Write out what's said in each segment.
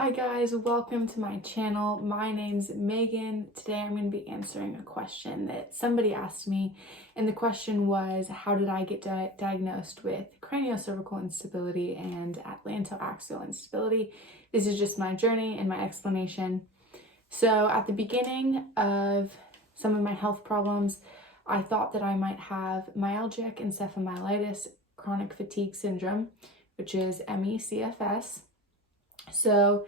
Hi guys, welcome to my channel. My name's Megan. Today I'm going to be answering a question that somebody asked me, and the question was, how did I get diagnosed with craniocervical instability and atlantoaxial instability? This is just my journey and my explanation. So at the beginning of some of my health problems, I thought that I might have myalgic encephalomyelitis chronic fatigue syndrome, which is ME/CFS. So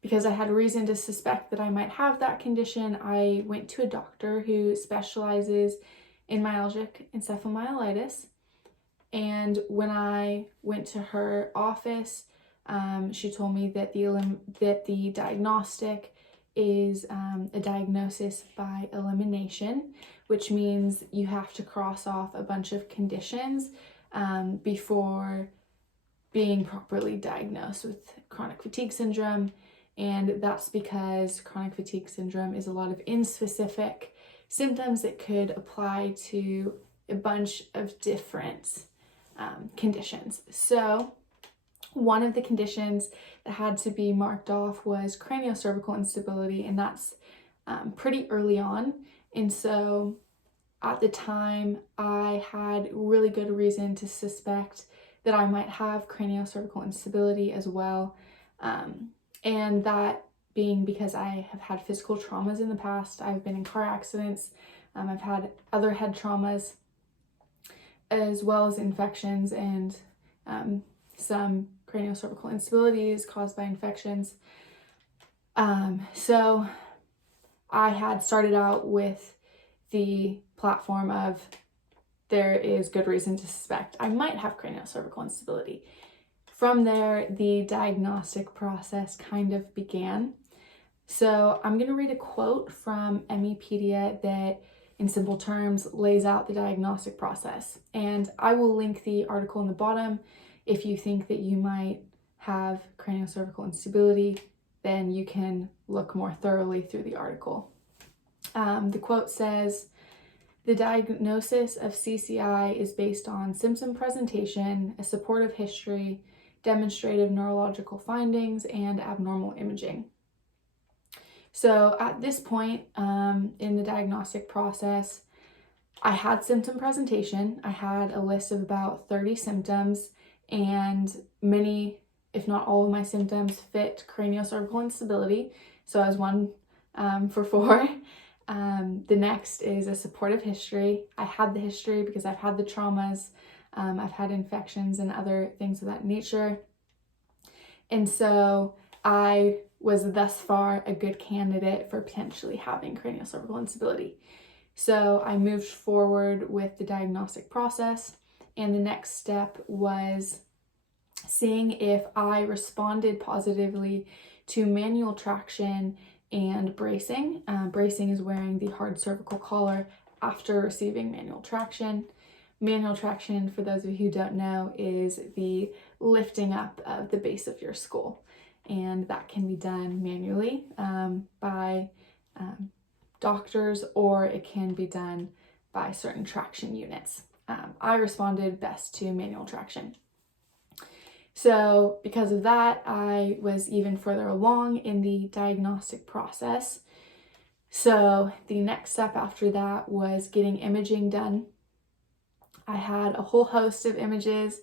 because I had a reason to suspect that I might have that condition, I went to a doctor who specializes in myalgic encephalomyelitis. And when I went to her office, she told me that the diagnostic is a diagnosis by elimination, which means you have to cross off a bunch of conditions before being properly diagnosed with chronic fatigue syndrome. And that's because chronic fatigue syndrome is a lot of inspecific symptoms that could apply to a bunch of different conditions. So one of the conditions that had to be marked off was craniocervical instability, and that's pretty early on. And so at the time, I had really good reason to suspect that I might have craniocervical instability as well. And that being because I have had physical traumas in the past. I've been in car accidents. I've had other head traumas, as well as infections and some craniocervical instabilities caused by infections. So I had started out with the platform of there is good reason to suspect I might have craniocervical instability. From there, the diagnostic process kind of began. So I'm going to read a quote from Mepedia that, in simple terms, lays out the diagnostic process. And I will link the article in the bottom. If you think that you might have craniocervical instability, then you can look more thoroughly through the article. The quote says, "The diagnosis of CCI is based on symptom presentation, a supportive history, demonstrative neurological findings, and abnormal imaging." So at this point in the diagnostic process, I had symptom presentation. I had a list of about 30 symptoms, and many, if not all of my symptoms fit craniocervical instability. So I was 1 for 4. The next is a supportive history. I had the history because I've had the traumas. I've had infections and other things of that nature. And so I was thus far a good candidate for potentially having craniocervical instability. So I moved forward with the diagnostic process, and the next step was seeing if I responded positively to manual traction and bracing. Bracing is wearing the hard cervical collar after receiving manual traction. Manual traction, for those of you who don't know, is the lifting up of the base of your skull. And that can be done manually by doctors, or it can be done by certain traction units. I responded best to manual traction. So because of that, I was even further along in the diagnostic process. So the next step after that was getting imaging done. I had a whole host of images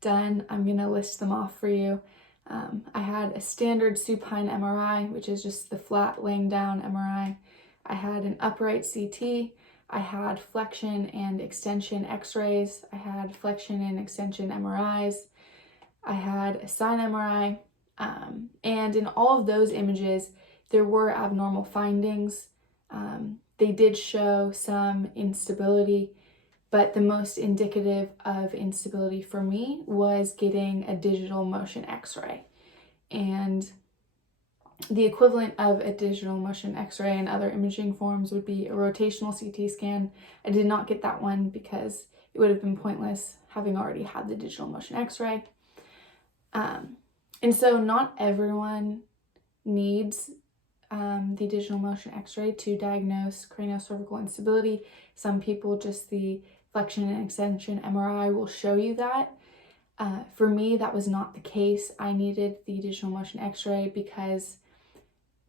done. I'm going to list them off for you. I had a standard supine MRI, which is just the flat laying down MRI. I had an upright CT. I had flexion and extension x-rays. I had flexion and extension MRIs. I had a sine MRI. And in all of those images, there were abnormal findings. They did show some instability, but the most indicative of instability for me was getting a digital motion x-ray. And the equivalent of a digital motion x-ray and other imaging forms would be a rotational CT scan. I did not get that one because it would have been pointless having already had the digital motion x-ray. And so not everyone needs the digital motion x-ray to diagnose craniocervical instability. Some people, just the flexion and extension MRI will show you that. For me, that was not the case. I needed the digital motion x-ray because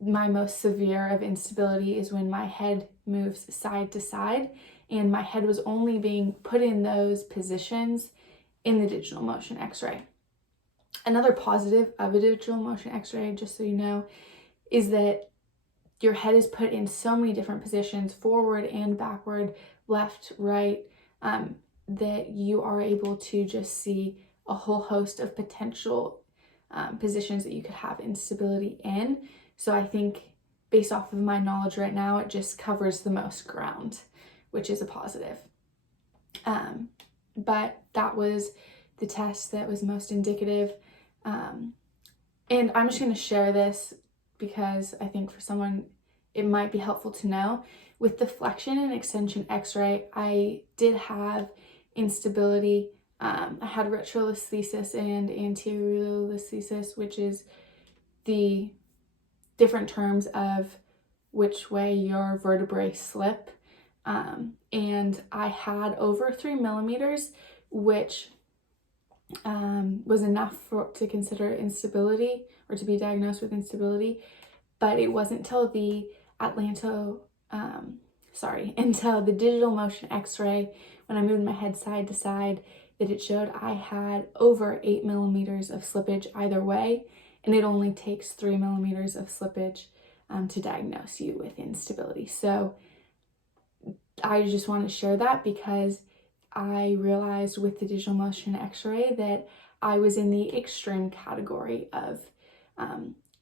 my most severe of instability is when my head moves side to side, and my head was only being put in those positions in the digital motion x-ray. Another positive of a digital motion x-ray, just so you know, is that your head is put in so many different positions, forward and backward, left, right, that you are able to just see a whole host of potential positions that you could have instability in. So I think based off of my knowledge right now, it just covers the most ground, which is a positive. But that was the test that was most indicative. And I'm just going to share this because I think for someone it might be helpful to know. With the flexion and extension x-ray, I did have instability. I had retrolisthesis and anteriorlisthesis, which is the different terms of which way your vertebrae slip. And I had over 3 millimeters, which was enough to consider instability or to be diagnosed with instability. But it wasn't until the until the digital motion x-ray, when I moved my head side to side, that it showed I had over 8 millimeters of slippage either way, and it only takes 3 millimeters of slippage to diagnose you with instability. So I just want to share that because I realized with the digital motion x-ray that I was in the extreme category of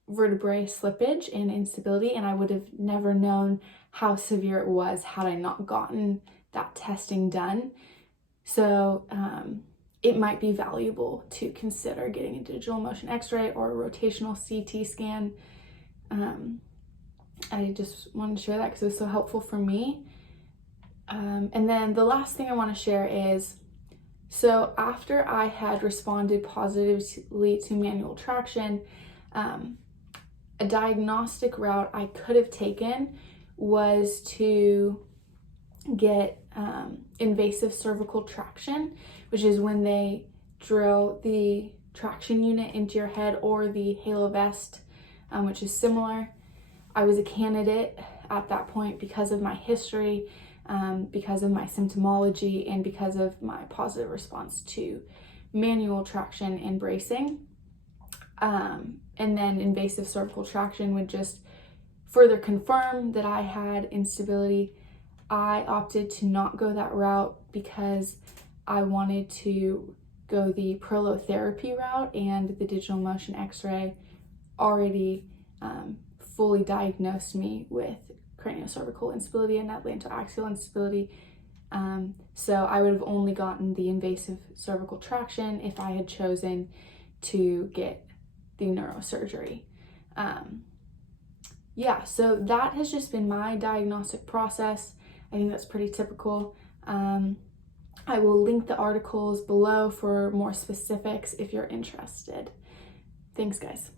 vertebrae slippage and instability, and I would have never known how severe it was had I not gotten that testing done. So it might be valuable to consider getting a digital motion x-ray or a rotational CT scan. I just wanted to share that because it was so helpful for me. And then the last thing I want to share is, so after I had responded positively to manual traction, a diagnostic route I could have taken was to get invasive cervical traction, which is when they drill the traction unit into your head, or the halo vest, which is similar. I was a candidate at that point because of my history, because of my symptomology, and because of my positive response to manual traction and bracing. And then invasive cervical traction would just further confirm that I had instability. I opted to not go that route because I wanted to go the prolotherapy route, and the digital motion x-ray already fully diagnosed me with craniocervical instability and atlantoaxial instability. So I would have only gotten the invasive cervical traction if I had chosen to get the neurosurgery. So that has just been my diagnostic process. I think that's pretty typical. I will link the articles below for more specifics if you're interested. Thanks, guys.